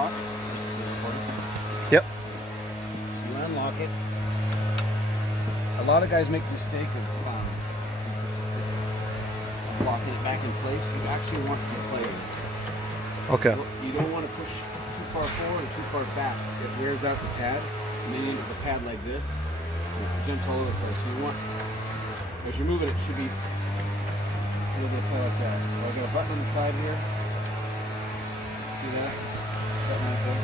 lock. Yep. So you unlock it. A lot of guys make the mistake of locking it back in place. You actually want some play. Okay. You don't want to push too far forward or too far back. It wears out the pad, and then you end up with a pad like this. It jumps all over the place. So you want, as you're moving, it should be a little bit of play like that. So I got a button on the side here. See that? Button right there.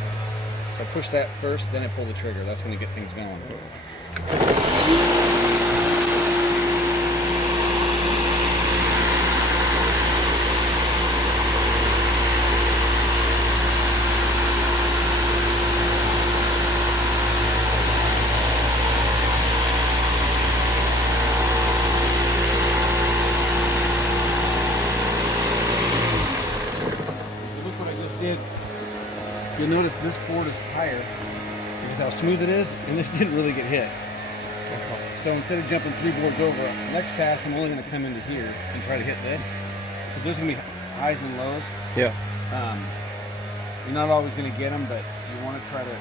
So I push that first, then I pull the trigger. That's going to get things going. You'll notice this board is higher because how smooth it is, and this didn't really get hit. So instead of jumping 3 boards over, next pass I'm only going to come into here and try to hit this because there's going to be highs and lows. Yeah. You're not always going to get them, but you want to try to.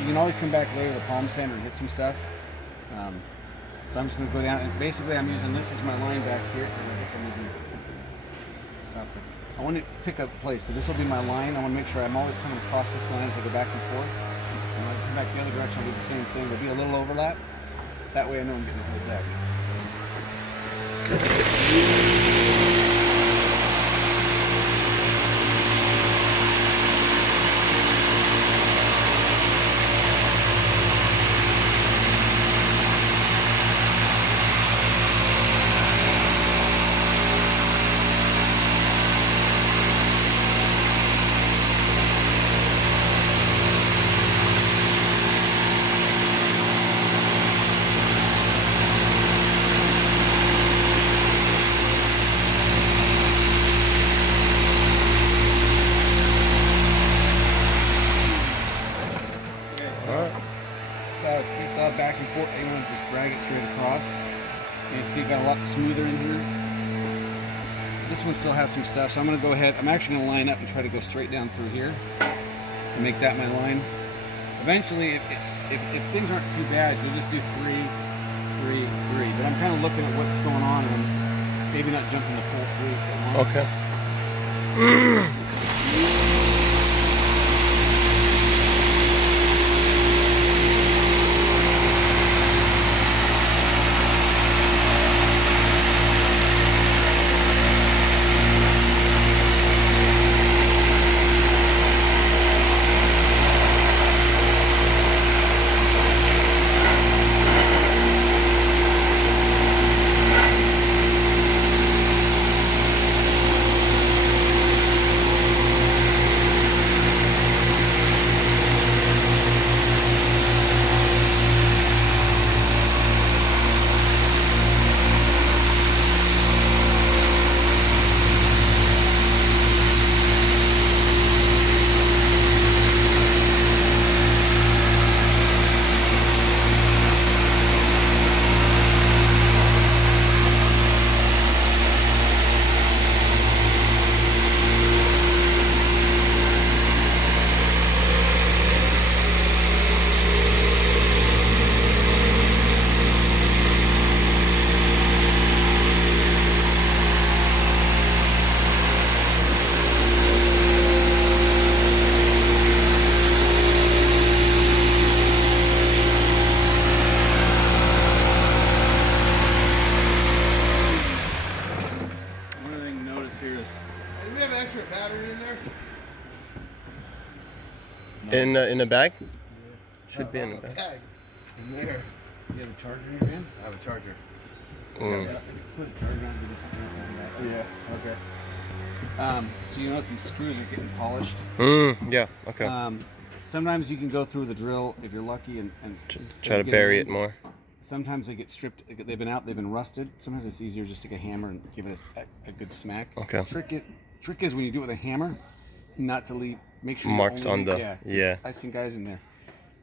You can always come back later to the palm center and hit some stuff. So I'm just going to go down, and basically I'm using this as my line back here. And I guess I'm using. Stop it. I want to pick up place, so this will be my line. I want to make sure I'm always coming across this line as I go back and forth. And when I come back the other direction, I'll do the same thing. There'll be a little overlap. That way I know I'm getting the whole deck. Seesaw back and forth. You want to just drag it straight across. And you see it got a lot smoother in here. This one still has some stuff, so I'm going to go ahead. I'm actually going to line up and try to go straight down through here and make that my line. Eventually, if things aren't too bad, you'll just do 3, 3, 3. But I'm kind of looking at what's going on and I'm maybe not jumping the full 3 at once. Okay. In the bag? Yeah. Should be in the bag. In there. You have a charger in your van? I have a charger. Yeah, put a charger on and do something else on that. Yeah, okay. So you notice these screws are getting polished. Yeah, okay. Sometimes you can go through the drill if you're lucky and Try to bury it more. Sometimes they get stripped. They've been out. They've been rusted. Sometimes it's easier just to take a hammer and give it a good smack. Okay. Trick is when you do it with a hammer, not to leave. Make sure Marks on the yeah. I've seen guys in there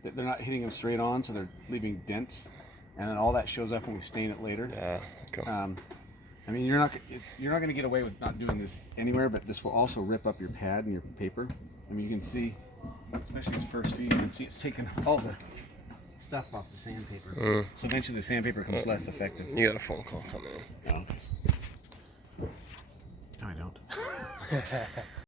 that they're not hitting them straight on, so they're leaving dents, and then all that shows up when we stain it later. Yeah. Okay. I mean, you're not going to get away with not doing this anywhere, but this will also rip up your pad and your paper. I mean, you can see, especially this first few, you can see it's taken all the stuff off the sandpaper. So eventually the sandpaper becomes less effective. You got a phone call coming in. Oh, okay. No, I don't.